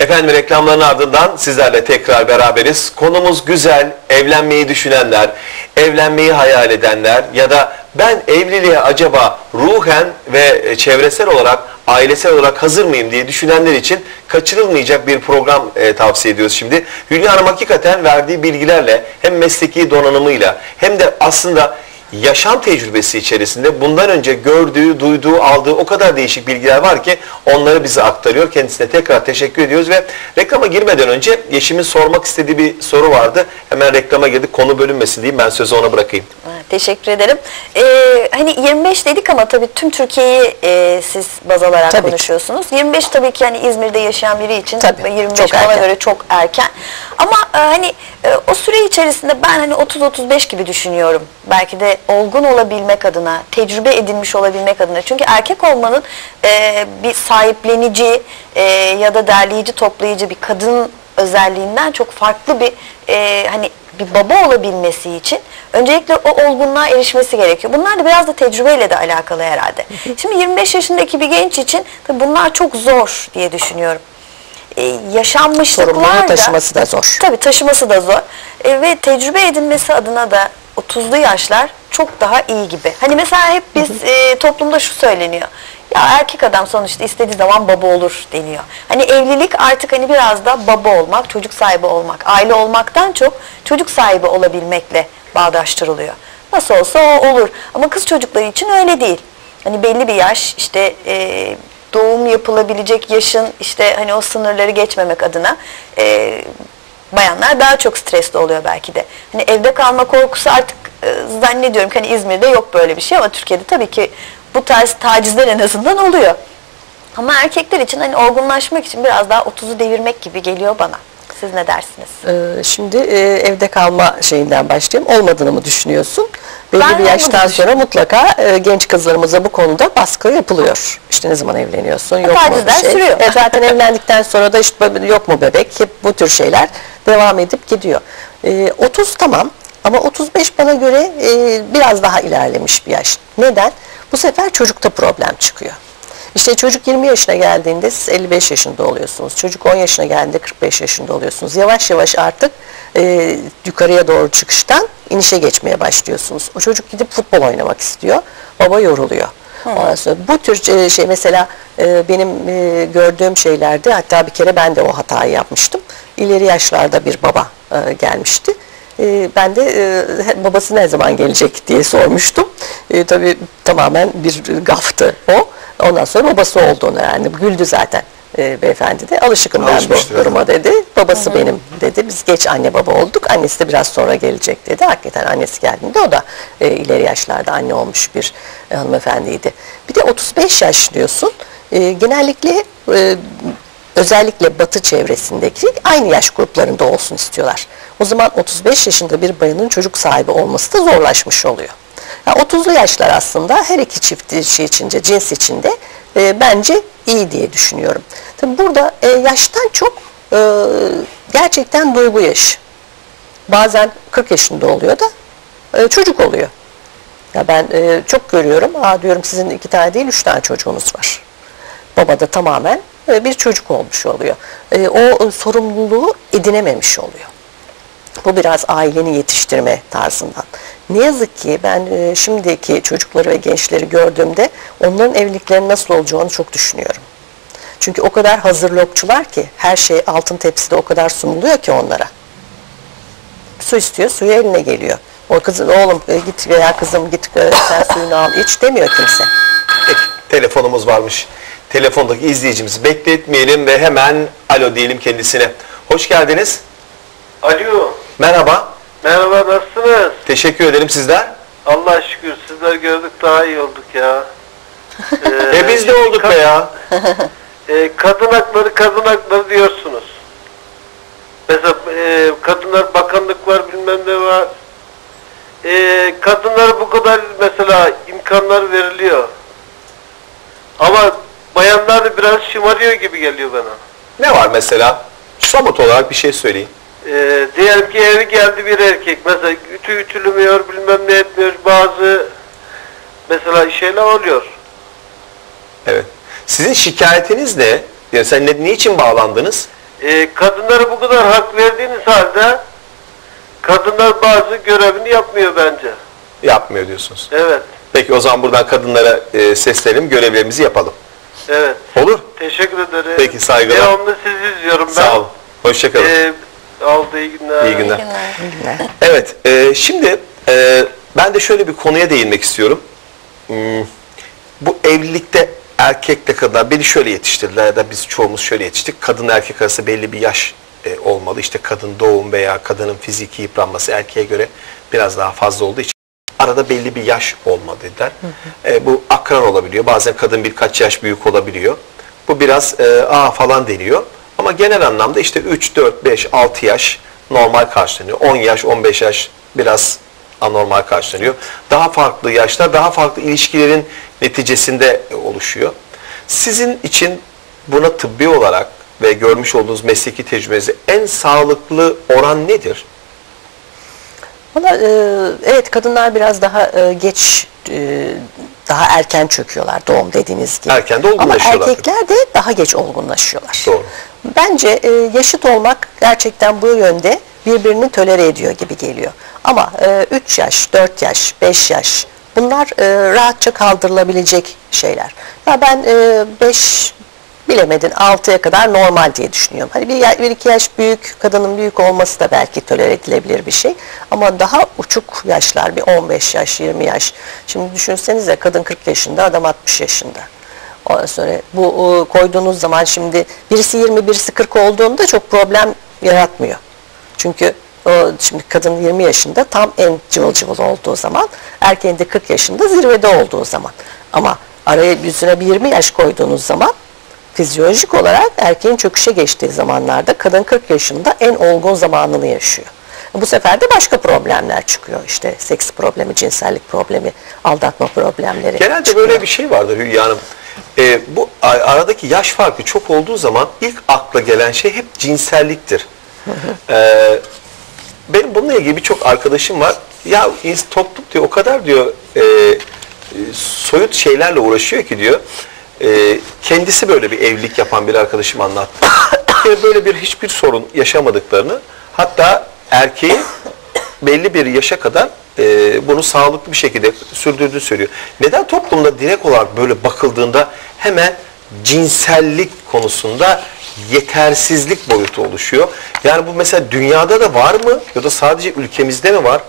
Efendim reklamların ardından sizlerle tekrar beraberiz. Konumuz güzel, evlenmeyi düşünenler, evlenmeyi hayal edenler ya da ben evliliğe acaba ruhen ve çevresel olarak, ailesel olarak hazır mıyım diye düşünenler için kaçırılmayacak bir program e, tavsiye ediyoruz şimdi. Hülya Hanım hakikaten verdiği bilgilerle hem mesleki donanımıyla hem de aslında yaşam tecrübesi içerisinde bundan önce gördüğü, duyduğu, aldığı o kadar değişik bilgiler var ki onları bize aktarıyor. Kendisine tekrar teşekkür ediyoruz ve reklama girmeden önce Yeşim'in sormak istediği bir soru vardı. Hemen reklama girdik. Konu bölünmesin diyeyim. Ben sözü ona bırakayım. Ha, Teşekkür ederim. Ee, hani 25 dedik ama tabii tüm Türkiye'yi e, siz baz alarak Tabii ki. konuşuyorsunuz. 25 tabii ki hani İzmir'de yaşayan biri için Tabii, 25 çok bana erken. göre çok erken. Ama e, hani e, o süre içerisinde ben hani 30-35 gibi düşünüyorum. Belki de olgun olabilmek adına, tecrübe edinmiş olabilmek adına. Çünkü erkek olmanın e, bir sahiplenici e, ya da derleyici, toplayıcı bir kadın özelliğinden çok farklı bir e, hani bir baba olabilmesi için öncelikle o olgunluğa erişmesi gerekiyor. Bunlar da biraz da tecrübeyle de alakalı herhalde. Şimdi 25 yaşındaki bir genç için tabii bunlar çok zor diye düşünüyorum. Ee, yaşanmışlıklar Sorumluluğu da taşıması da zor. Tabii taşıması da zor. E, ve tecrübe edinmesi adına da 30'lu yaşlar çok daha iyi gibi. Hani mesela hep biz e, toplumda şu söyleniyor. Ya erkek adam sonuçta istediği zaman baba olur deniyor. Hani evlilik artık hani biraz da baba olmak, çocuk sahibi olmak, aile olmaktan çok çocuk sahibi olabilmekle bağdaştırılıyor. Nasıl olsa o olur. Ama kız çocukları için öyle değil. Hani belli bir yaş işte e, doğum yapılabilecek yaşın işte hani o sınırları geçmemek adına e, bayanlar daha çok stresli oluyor belki de. Hani evde kalma korkusu artık e, zannediyorum ki hani İzmir'de yok böyle bir şey ama Türkiye'de tabii ki bu tarz tacizler en azından oluyor. Ama erkekler için hani olgunlaşmak için biraz daha 30'u devirmek gibi geliyor bana. Siz ne dersiniz? Ee, şimdi e, evde kalma şeyinden başlayayım. Olmadığını mı düşünüyorsun? Belli Ben bir yaştan sonra mutlaka e, genç kızlarımıza bu konuda baskı yapılıyor. İşte ne zaman evleniyorsun, yok mu tacizler bir şey. sürüyor. E, zaten evlendikten sonra da işte yok mu bebek, hep bu tür şeyler devam edip gidiyor. E, 30 tamam ama 35 bana göre e, biraz daha ilerlemiş bir yaş. Neden? Bu sefer çocukta problem çıkıyor. İşte çocuk 20 yaşına geldiğinde siz 55 yaşında oluyorsunuz. Çocuk 10 yaşına geldiğinde 45 yaşında oluyorsunuz. Yavaş yavaş artık e, yukarıya doğru çıkıştan inişe geçmeye başlıyorsunuz. O çocuk gidip futbol oynamak istiyor. Baba yoruluyor. Ondan sonra bu tür e, şey mesela e, benim e, gördüğüm şeylerde hatta bir kere ben de o hatayı yapmıştım. İleri yaşlarda bir baba gelmişti. E, ben de e, babası ne zaman gelecek diye sormuştum. E, tabii tamamen bir gaftı o. Ondan sonra babası olduğunu yani güldü zaten e, beyefendi de. Alışıkım ben bu duruma dedi. Babası benim dedi. Biz geç anne baba olduk. Annesi de biraz sonra gelecek dedi. Hakikaten annesi geldiğinde o da e, ileri yaşlarda anne olmuş bir e, hanımefendiydi. Bir de 35 yaş diyorsun. E, genellikle e, özellikle batı çevresindeki aynı yaş gruplarında olsun istiyorlar. O zaman 35 yaşında bir bayanın çocuk sahibi olması da zorlaşmış oluyor. Yani 30'lu yaşlar aslında her iki çift şey içince, cins içinde e, bence iyi diye düşünüyorum. Tabii burada e, yaştan çok e, gerçekten duygu yaşı. Bazen 40 yaşında oluyor da e, çocuk oluyor. Ya ben e, çok görüyorum. Aa diyorum sizin iki tane değil üç tane çocuğunuz var. Baba da tamamen e, bir çocuk olmuş oluyor. E, o e, sorumluluğu edinememiş oluyor. Bu biraz aileni yetiştirme tarzından. Ne yazık ki ben e, şimdiki çocukları ve gençleri gördüğümde onların evliliklerinin nasıl olacağını çok düşünüyorum. Çünkü o kadar hazırlıkçılar ki her şey altın tepside o kadar sunuluyor ki onlara. Su istiyor, suyu eline geliyor. O kızın oğlum e, git veya kızım git e, sen suyunu al iç demiyor kimse. Peki, telefonumuz varmış. Telefondaki izleyicimizi bekletmeyelim ve hemen alo diyelim kendisine. Hoş geldiniz. Alo. Merhaba. Merhaba nasılsınız? Teşekkür ederim sizler. Allah şükür sizler gördük daha iyi olduk ya. Ee, E biz de olduk be ya. e, kadın hakları kadın hakları diyorsunuz. Mesela e, kadınlar bakanlık var bilmem ne var. E, kadınlara bu kadar mesela imkanlar veriliyor. Ama bayanlar biraz şımarıyor gibi geliyor bana. Ne var mesela? Somut olarak bir şey söyleyin. Ee, diyelim ki eve geldi bir erkek mesela ütü ütülemiyor bilmem ne etmiyor bazı mesela şeyler oluyor. Evet. Sizin şikayetiniz ne? Yani sen ne, niçin bağlandınız? e, kadınlara bu kadar hak verdiğiniz halde kadınlar bazı görevini yapmıyor bence. Yapmıyor diyorsunuz. Evet, Peki o zaman buradan kadınlara e, seslenelim, görevlerimizi yapalım. evet. Olur. Teşekkür ederim. Peki, saygılar. Devamlı sizi izliyorum ben. Sağ olun. Hoşçakalın. Ee, oldu iyi günler. İyi günler. Günler. Evet, e, şimdi e, ben de şöyle bir konuya değinmek istiyorum. Hmm, bu evlilikte erkekle kadınlar beni şöyle yetiştirdiler ya da biz çoğumuz şöyle yetiştik. Kadın erkek arası belli bir yaş e, olmalı. İşte kadın doğum veya kadının fiziki yıpranması erkeğe göre biraz daha fazla olduğu için arada belli bir yaş olmalı dediler. E, bu akran olabiliyor. Bazen kadın birkaç yaş büyük olabiliyor. Bu biraz e, aa falan deniyor. Ama genel anlamda işte 3, 4, 5, 6 yaş normal karşılanıyor. 10 yaş, 15 yaş biraz anormal karşılanıyor. Daha farklı yaşlar, daha farklı ilişkilerin neticesinde oluşuyor. Sizin için buna tıbbi olarak ve görmüş olduğunuz mesleki tecrübenizde en sağlıklı oran nedir? Valla e, evet kadınlar biraz daha e, geç e, daha erken çöküyorlar doğum dediğiniz gibi. Erken de Ama olgunlaşıyorlar. erkekler de daha geç olgunlaşıyorlar. Doğru. Bence e, yaşıt olmak gerçekten bu yönde birbirini tolere ediyor gibi geliyor. Ama 3 yaş, 4 yaş, 5 yaş bunlar e, rahatça kaldırılabilecek şeyler. Ya ben 5 bilemedin 6'ya kadar normal diye düşünüyorum. Hani bir, bir iki yaş büyük, kadının büyük olması da belki tolere edilebilir bir şey. Ama daha uçuk yaşlar bir 15 yaş, 20 yaş. Şimdi düşünsenize kadın 40 yaşında, adam 60 yaşında. Ondan sonra bu e, koyduğunuz zaman şimdi birisi 20 birisi 40 olduğunda çok problem yaratmıyor. Çünkü o, şimdi kadın 20 yaşında tam en cıvıl cıvıl olduğu zaman erkeğin de 40 yaşında zirvede olduğu zaman. Ama araya yüzüne bir 20 yaş koyduğunuz zaman fizyolojik olarak erkeğin çöküşe geçtiği zamanlarda kadın 40 yaşında en olgun zamanını yaşıyor. Bu sefer de başka problemler çıkıyor. İşte seks problemi, cinsellik problemi, aldatma problemleri Genelde çıkıyor. böyle bir şey vardır Hülya Hanım. Ee, bu aradaki yaş farkı çok olduğu zaman ilk akla gelen şey hep cinselliktir. Ee, benim bununla ilgili birçok arkadaşım var. Ya toplum diyor o kadar diyor e, e, soyut şeylerle uğraşıyor ki diyor. e, kendisi böyle bir evlilik yapan bir arkadaşım anlattı. Böyle bir hiçbir sorun yaşamadıklarını hatta erkeği belli bir yaşa kadar e, bunu sağlıklı bir şekilde sürdürdüğünü söylüyor. Neden toplumda direkt olarak böyle bakıldığında hemen cinsellik konusunda yetersizlik boyutu oluşuyor? Yani bu mesela dünyada da var mı ya da sadece ülkemizde mi var?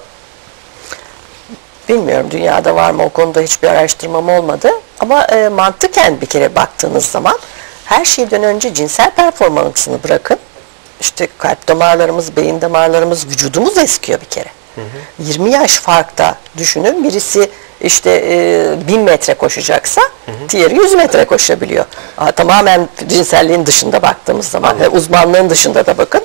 Bilmiyorum dünyada var mı o konuda hiçbir araştırmam olmadı. Ama e, mantıken bir kere baktığınız zaman her şeyden önce cinsel performansını bırakın. İşte kalp damarlarımız, beyin damarlarımız, vücudumuz eskiyor bir kere. 20 yaş farkta düşünün birisi işte e, 1000 metre koşacaksa diğeri 100 metre koşabiliyor. Aa, tamamen cinselliğin dışında baktığımız zaman e, uzmanlığın dışında da bakın.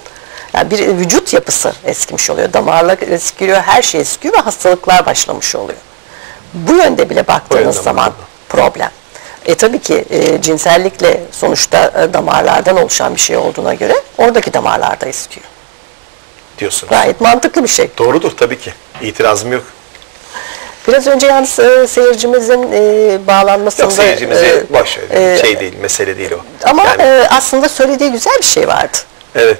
Yani bir vücut yapısı eskimiş oluyor. Damarlar eskiyor, her şey eskiyor ve hastalıklar başlamış oluyor. Bu yönde bile baktığınız yönden zaman bakıldı. problem. E tabii ki e, cinsellikle sonuçta e, damarlardan oluşan bir şey olduğuna göre oradaki damarlarda eskiyor. Diyorsunuz. Gayet mantıklı bir şey. Doğrudur tabii ki. İtirazım yok. Biraz önce yalnız e, seyircimizin e, bağlanmasında... Yok seyircimize e, boş ver. e, şey değil, mesele değil o. Ama Yani, e, aslında söylediği güzel bir şey vardı. evet.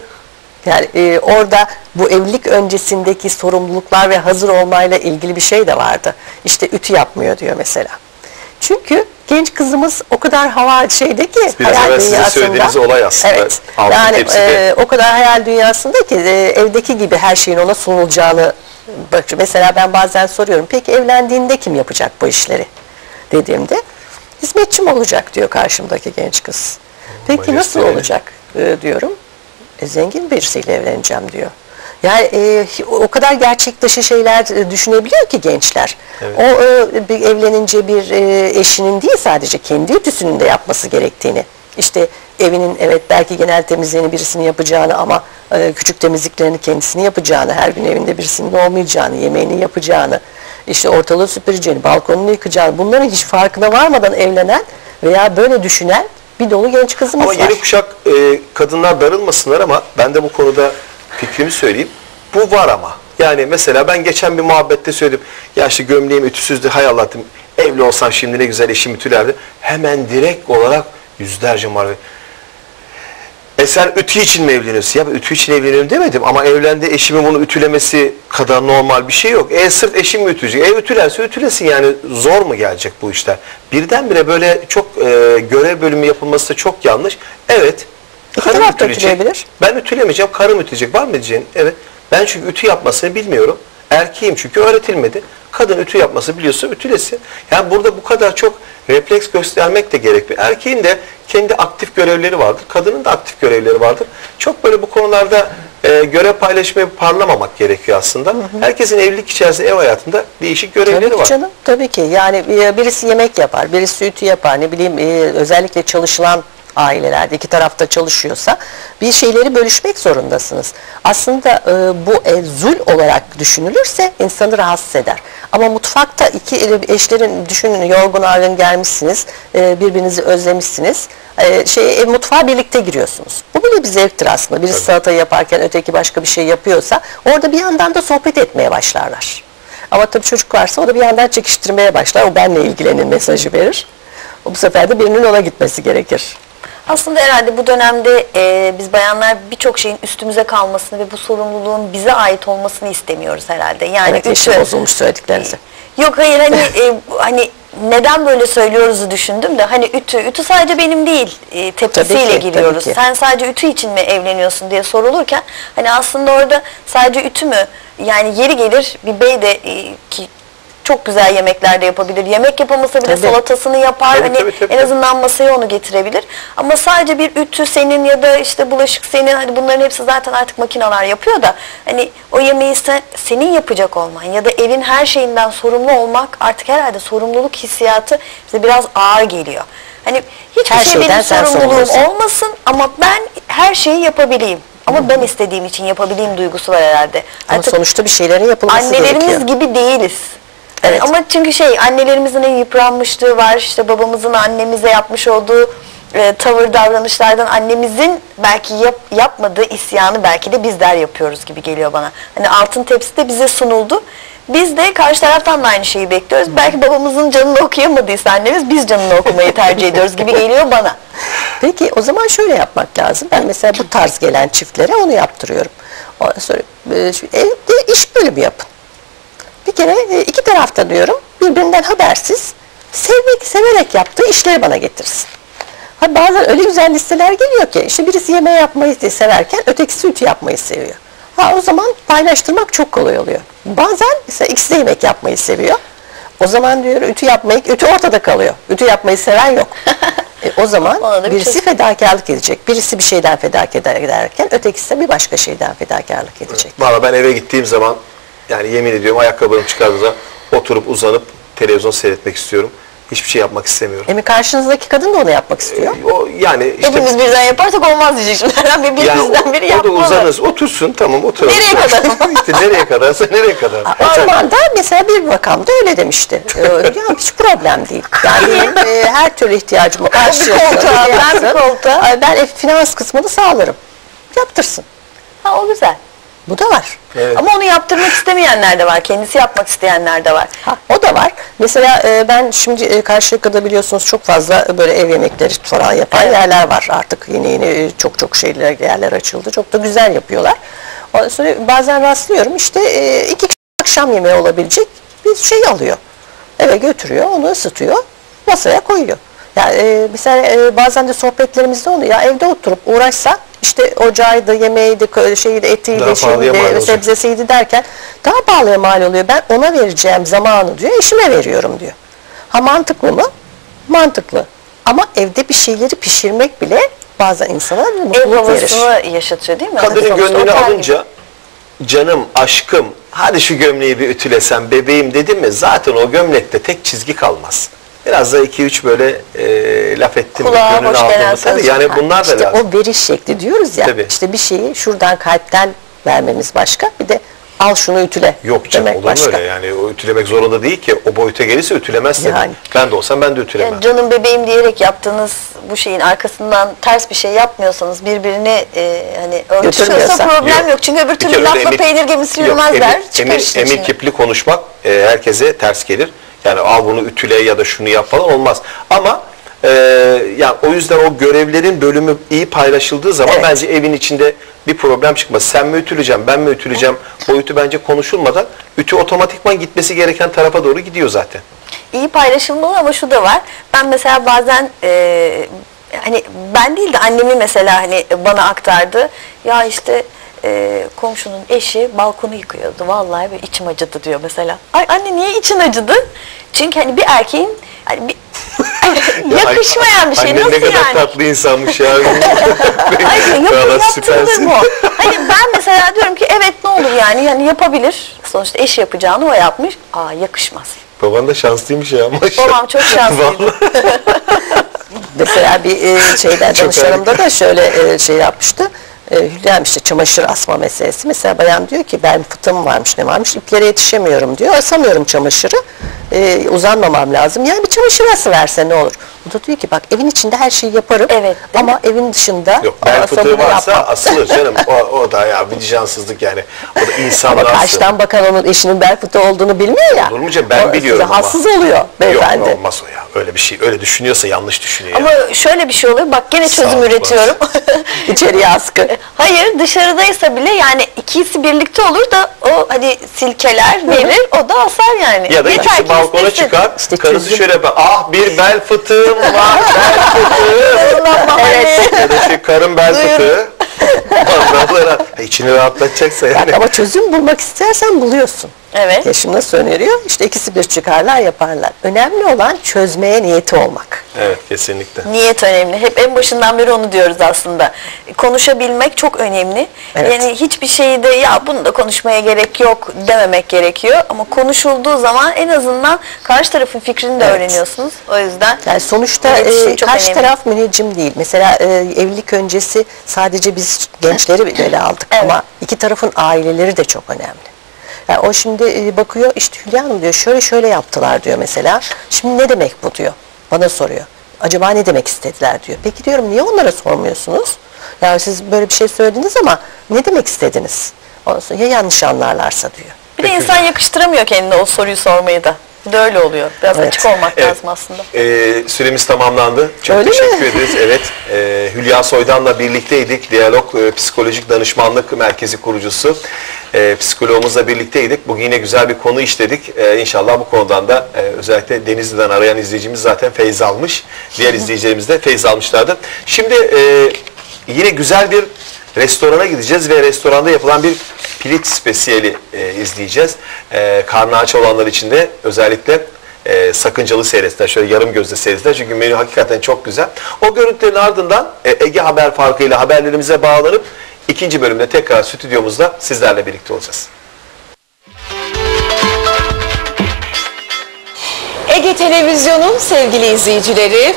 Yani e, orada bu evlilik öncesindeki sorumluluklar ve hazır olmayla ilgili bir şey de vardı. İşte ütü yapmıyor diyor mesela. Çünkü genç kızımız o kadar hava şeyde ki Biraz hayal evvel sizin dünyasında. söylediğiniz olay aslında. Evet. Altın yani tepside. e, o kadar hayal dünyasında ki e, evdeki gibi her şeyin ona sunulacağını bak mesela ben bazen soruyorum. Peki evlendiğinde kim yapacak bu işleri? dediğimde hizmetçim olacak diyor karşımdaki genç kız. Peki nasıl Majesteleri. olacak e, diyorum. E, zengin birisiyle evleneceğim diyor. Yani e, o kadar gerçek dışı şeyler e, düşünebiliyor ki gençler. O e, bir evlenince bir e, eşinin değil sadece kendi ütüsünün de yapması gerektiğini. İşte evinin evet belki genel temizliğini birisinin yapacağını ama e, küçük temizliklerini kendisini yapacağını, her gün evinde birisinin olmayacağını, yemeğini yapacağını, işte ortalığı süpüreceğini, balkonunu yıkacağını bunların hiç farkına varmadan evlenen veya böyle düşünen bir dolu genç kızımız Ama var. yeni kuşak e, kadınlar darılmasınlar ama ben de bu konuda fikrimi söyleyeyim. Bu var ama. Yani mesela ben geçen bir muhabbette söyledim. Ya işte gömleğim ütüsüzdü hay Allah dedim. Evli olsam şimdi ne güzel eşim ütülerdi. Hemen direkt olarak yüzlerce marka. E sen ütü için mi evleniyorsun? Ya ben ütü için evleniyorum demedim ama evlendi eşimin bunu ütülemesi kadar normal bir şey yok. E sırf eşim mi ütülecek? E ütülerse ütülesin yani zor mu gelecek bu işler? Birdenbire böyle çok e, görev bölümü yapılması da çok yanlış. Evet. Karım ütüleyecek. ütüleyebilir. Ben ütülemeyeceğim, karım ütüleyecek. Var mı diyeceğin? Evet. Ben çünkü ütü yapmasını bilmiyorum. Erkeğim çünkü öğretilmedi. Kadın ütü yapması biliyorsa ütülesin. Yani burada bu kadar çok refleks göstermek de gerekli. Erkeğin de kendi aktif görevleri vardır. Kadının da aktif görevleri vardır. Çok böyle bu konularda e, görev paylaşmayı parlamamak gerekiyor aslında. Herkesin evlilik içerisinde ev hayatında değişik görevleri Tabii ki var. canım. Tabii ki. Yani e, birisi yemek yapar, birisi ütü yapar. Ne bileyim e, özellikle çalışılan ailelerde iki tarafta çalışıyorsa bir şeyleri bölüşmek zorundasınız. Aslında e, bu e, zul olarak düşünülürse insanı rahatsız eder. Ama mutfakta iki eşlerin düşünün yorgun argın gelmişsiniz, e, birbirinizi özlemişsiniz. E, şey e, mutfağa birlikte giriyorsunuz. Bu bile bir zevktir aslında. Birisi salata yaparken öteki başka bir şey yapıyorsa orada bir yandan da sohbet etmeye başlarlar. Ama tabii çocuk varsa o da bir yandan çekiştirmeye başlar. O benle ilgilenin mesajı verir. Bu sefer de birinin ona gitmesi gerekir. Aslında herhalde bu dönemde e, biz bayanlar birçok şeyin üstümüze kalmasını ve bu sorumluluğun bize ait olmasını istemiyoruz herhalde. Yani Evet ütü- bozulmuş söylediklerinizi. Yok hayır hani e, hani neden böyle söylüyoruzu düşündüm de hani ütü ütü sadece benim değil e, tepkisiyle Tabii ki, giriyoruz. tabii ki. Sen sadece ütü için mi evleniyorsun diye sorulurken hani aslında orada sadece ütü mü yani yeri gelir bir bey de e, ki çok güzel yemekler de yapabilir. Yemek yapamasa bile Tabii. salatasını yapar. Tabii, hani tabii, tabii, en tabii. azından masaya onu getirebilir. Ama sadece bir ütü senin ya da işte bulaşık senin hani bunların hepsi zaten artık makineler yapıyor da hani o yemeği sen, senin yapacak olman ya da evin her şeyinden sorumlu olmak artık herhalde sorumluluk hissiyatı bize biraz ağır geliyor. Hani hiçbir Her şey şeyden benim sorumluluğum olmasın ama ben her şeyi yapabileyim. Ama ben istediğim için yapabileyim duygusu var herhalde. Ama Artık sonuçta bir şeylerin yapılması annelerimiz gerekiyor. gibi değiliz. Evet. Ama çünkü şey annelerimizin en yıpranmışlığı var. işte babamızın annemize yapmış olduğu e, tavır davranışlardan annemizin belki yap, yapmadığı isyanı belki de bizler yapıyoruz gibi geliyor bana. Hani altın tepsi de bize sunuldu. Biz de karşı taraftan da aynı şeyi bekliyoruz. Belki babamızın canını okuyamadıysa annemiz biz canını okumayı tercih ediyoruz gibi geliyor bana. Peki o zaman şöyle yapmak lazım. Ben mesela bu tarz gelen çiftlere onu yaptırıyorum. Ondan sonra e, evde iş bölümü yapın. Bir kere e, iki tarafta diyorum birbirinden habersiz sevmek, severek yaptığı işleri bana getirsin. Ha bazen öyle güzel listeler geliyor ki işte birisi yemeği yapmayı severken ötekisi ütü yapmayı seviyor. Ha o zaman paylaştırmak çok kolay oluyor. Bazen mesela ikisi de yemek yapmayı seviyor. O zaman diyor ütü yapmayı, ütü ortada kalıyor. Ütü yapmayı seven yok. E, o zaman Ona birisi çözüm. fedakarlık edecek. Birisi bir şeyden fedakarlık ederken ötekisi de bir başka şeyden fedakarlık edecek. Valla ben eve gittiğim zaman yani yemin ediyorum ayakkabılarımı çıkardığım zaman oturup uzanıp televizyon seyretmek istiyorum. Hiçbir şey yapmak istemiyorum. Emi karşınızdaki kadın da onu yapmak istiyor. O yani işte Hepimiz birden yaparsak olmaz diyecek şimdi. Herhalde bir yani bizden biri o, o da yapmalı. uzanır, otursun tamam oturalım. Nereye kadar? işte nereye kadarsa nereye kadar. O zaman da mesela bir makamda öyle demişti. Ee, ya hiç problem değil. Yani benim e, her türlü ihtiyacımı karşılasın. koltuğa, ben bir koltuğa. Ben e, finans kısmını sağlarım. Yaptırsın. Ha o güzel. Bu da var. Evet. Ama onu yaptırmak istemeyenler de var. Kendisi yapmak isteyenler de var. Ha, o da var. Mesela e, ben şimdi e, Karşıyaka'da biliyorsunuz çok fazla böyle ev yemekleri falan yapan Evet. yerler var. Artık yeni yeni e, çok çok şeyler yerler açıldı. Çok da güzel yapıyorlar. Ondan sonra bazen rastlıyorum işte e, iki kişi akşam yemeği olabilecek bir şey alıyor. Eve götürüyor, onu ısıtıyor, masaya koyuyor. Yani e, mesela e, bazen de sohbetlerimizde onu ya evde oturup uğraşsa işte ocağıydı, yemeğiydi, şeydi, Daha etiydi, şeydi, olacak. sebzesiydi derken daha pahalıya mal oluyor. Ben ona vereceğim zamanı diyor, eşime veriyorum diyor. Ha mantıklı mı? Mantıklı. Ama evde bir şeyleri pişirmek bile bazen insana bir Ev mutluluk verir. havasını yaşatıyor değil mi? Kadının Sonuçta gönlünü alınca canım, aşkım, hadi şu gömleği bir ütülesen bebeğim dedim mi zaten o gömlekte tek çizgi kalmaz. Biraz da iki üç böyle e, laf ettim Kulağa hoş gelen aldın mı tabii sözcükler. yani bunlar da İşte lazım. o veriş şekli diyoruz ya. Tabii. İşte bir şeyi şuradan kalpten vermemiz başka. Bir de al şunu ütüle Yok canım demek olur mu başka. öyle yani o ütülemek zorunda değil ki o boyuta gelirse ütülemezsin. Yani. Ben de olsam ben de ütülemem. Yani canım bebeğim diyerek yaptığınız bu şeyin arkasından ters bir şey yapmıyorsanız birbirini e, hani örtüşüyorsa Götürmüyorsa. problem yok. Yok. Çünkü öbür Bir türlü kere öyle lafla emir- peynir gemisi Yok, yürümezler. Emir, Çıkar emir, işin emir içinden. kipli konuşmak e, herkese ters gelir. Yani al bunu ütüle ya da şunu yap falan olmaz. Ama Ee, yani o yüzden o görevlerin bölümü iyi paylaşıldığı zaman Evet. bence evin içinde bir problem çıkmaz. Sen mi ütüleyeceğim, ben mi ütüleyeceğim boyutu bence konuşulmadan ütü otomatikman gitmesi gereken tarafa doğru gidiyor zaten. iyi paylaşılmalı ama şu da var. Ben mesela bazen e, hani ben değil de annemi mesela hani bana aktardı. Ya işte e, komşunun eşi balkonu yıkıyordu. Vallahi böyle içim acıdı diyor mesela. Ay anne niye için acıdı? Çünkü hani bir erkeğin hani bir yakışmayan bir şey. Anne Nasıl ne kadar yani? tatlı insanmış ya. Ay yap, Valla yaptırılır süpersin. mı? o? Hani ben mesela diyorum ki evet ne olur yani yani yapabilir. Sonuçta eşi yapacağını o yapmış. Aa yakışmaz. Baban da şanslıymış ya maşallah. Babam çok şanslıydı. Mesela bir e, şeyden Çok danışanımda da şöyle e, şey yapmıştı. E, Hülya'm işte çamaşır asma meselesi. Mesela bayan diyor ki ben fıtığım varmış ne varmış iplere yetişemiyorum diyor. Asamıyorum çamaşırı. E, uzanmamam lazım. Yani bir çamaşır ası verse ne olur? O da diyor ki bak evin içinde her şeyi yaparım. Evet, Ama evin dışında Yok bel fıtığı sabunu varsa yapmam. asılır canım. O, o da ya vicdansızlık yani. O da Ama insanlığa karşıdan bakan onun eşinin bel fıtığı olduğunu bilmiyor ya. Olur mu canım? Ben O biliyorum ama. Rahatsız oluyor Yok beyefendi. olmaz o ya. Öyle bir şey. Öyle düşünüyorsa yanlış düşünüyor. Ama ya. şöyle bir şey oluyor. Bak gene çözüm üretiyorum. İçeriye askı. Hayır dışarıdaysa bile yani ikisi birlikte olur da o hani silkeler verir o da asar yani. Ya da Yeter ikisi ki balkona çıkar. İşte karısı çözüm. şöyle yapar. Ah bir bel fıtığım var. bel fıtığı. Evet. ya da şey karın bel fıtığı. Vallahi içini rahatlatacaksa yani. ama çözüm bulmak istersen buluyorsun. Evet. Eşim nasıl öneriyor? İşte ikisi bir çıkarlar yaparlar. Önemli olan çözmeye niyeti olmak. Evet kesinlikle. Niyet önemli. Hep en başından beri onu diyoruz aslında. Konuşabilmek çok önemli. Evet. Yani hiçbir şeyi de ya bunu da konuşmaya gerek yok dememek gerekiyor. Ama konuşulduğu zaman en azından karşı tarafın fikrini de Evet. öğreniyorsunuz. O yüzden Yani sonuçta e, karşı önemli. taraf müneccim değil. Mesela e, evlilik öncesi sadece biz gençleri ele aldık Evet. ama iki tarafın aileleri de çok önemli. Yani o şimdi e, bakıyor işte Hülya Hanım diyor şöyle şöyle yaptılar diyor mesela. Şimdi ne demek bu diyor. Bana soruyor. Acaba ne demek istediler diyor. Peki diyorum niye onlara sormuyorsunuz? Yani siz böyle bir şey söylediniz ama ne demek istediniz? Ondan sonra ya yanlış anlarlarsa diyor. bir de insan yakıştıramıyor kendine o soruyu sormayı da. Bir de öyle oluyor. Biraz Evet. açık olmak Evet. lazım aslında. Ee, süremiz tamamlandı. Çok Öyle teşekkür mi? ederiz. Evet. e, Hülya Soydan'la birlikteydik. Diyalog e, Psikolojik Danışmanlık Merkezi kurucusu. E, psikoloğumuzla birlikteydik. Bugün yine güzel bir konu işledik. E, inşallah bu konudan da e, özellikle Denizli'den arayan izleyicimiz zaten feyz almış. Diğer izleyicilerimiz de feyz almışlardı. Şimdi e, yine güzel bir restorana gideceğiz ve restoranda yapılan bir piliç spesiyeli e, izleyeceğiz. E, karnı aç olanlar için de özellikle e, sakıncalı seyretsinler. Şöyle yarım gözle seyretsinler. Çünkü menü hakikaten çok güzel. O görüntülerin ardından e, Ege Haber farkıyla haberlerimize bağlanıp ikinci bölümde tekrar stüdyomuzda sizlerle birlikte olacağız. Ege Televizyon'un sevgili izleyicileri